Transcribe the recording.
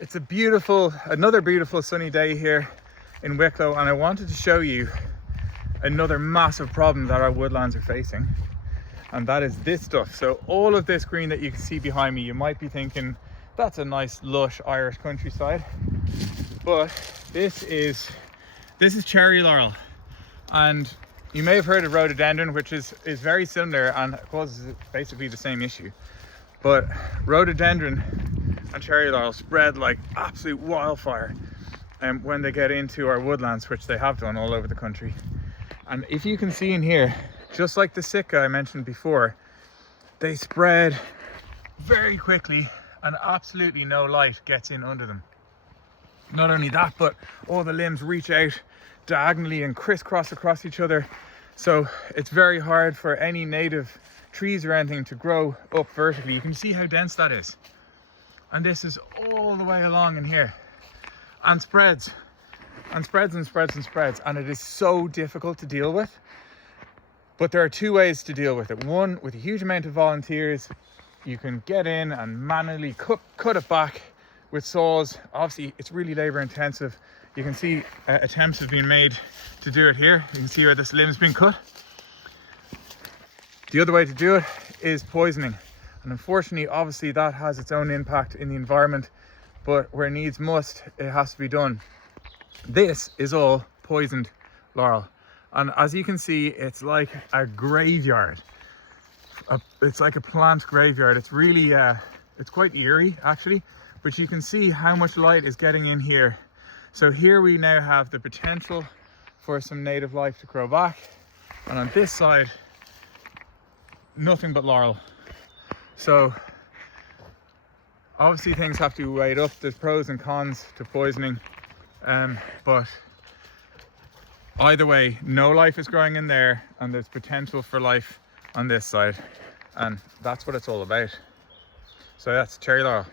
It's another beautiful sunny day here in Wicklow, and I wanted to show you another massive problem that our woodlands are facing, and that is this stuff. So all of this green that you can see behind me, you might be thinking that's a nice lush Irish countryside, but this is cherry laurel, and you may have heard of rhododendron, which is very similar and causes basically the same issue. But rhododendron and cherry laurel spread like absolute wildfire when they get into our woodlands, which they have done all over the country. And if you can see in here, just like the Sitka I mentioned before, they spread very quickly and absolutely no light gets in under them. Not only that, but all the limbs reach out diagonally and crisscross across each other, so it's very hard for any native trees or anything to grow up vertically. You can see how dense that is, and this is all the way along in here and spreads and spreads and spreads and spreads, and it is so difficult to deal with. But there are two ways to deal with it. One, with a huge amount of volunteers, you can get in and manually cut it back with saws. Obviously it's really labor intensive. You can see attempts have been made to do it here. You can see where this limb's been cut. The other way to do it is poisoning, and unfortunately obviously that has its own impact in the environment, but where needs must, it has to be done. This is all poisoned laurel, and as you can see, it's like a graveyard. It's like a plant graveyard. It's really it's quite eerie actually, but you can see how much light is getting in here. So here we now have the potential for some native life to grow back, and on this side nothing but laurel. So obviously things have to be weighed up. There's pros and cons to poisoning, but either way, no life is growing in there and there's potential for life on this side, and that's what it's all about. So that's cherry laurel.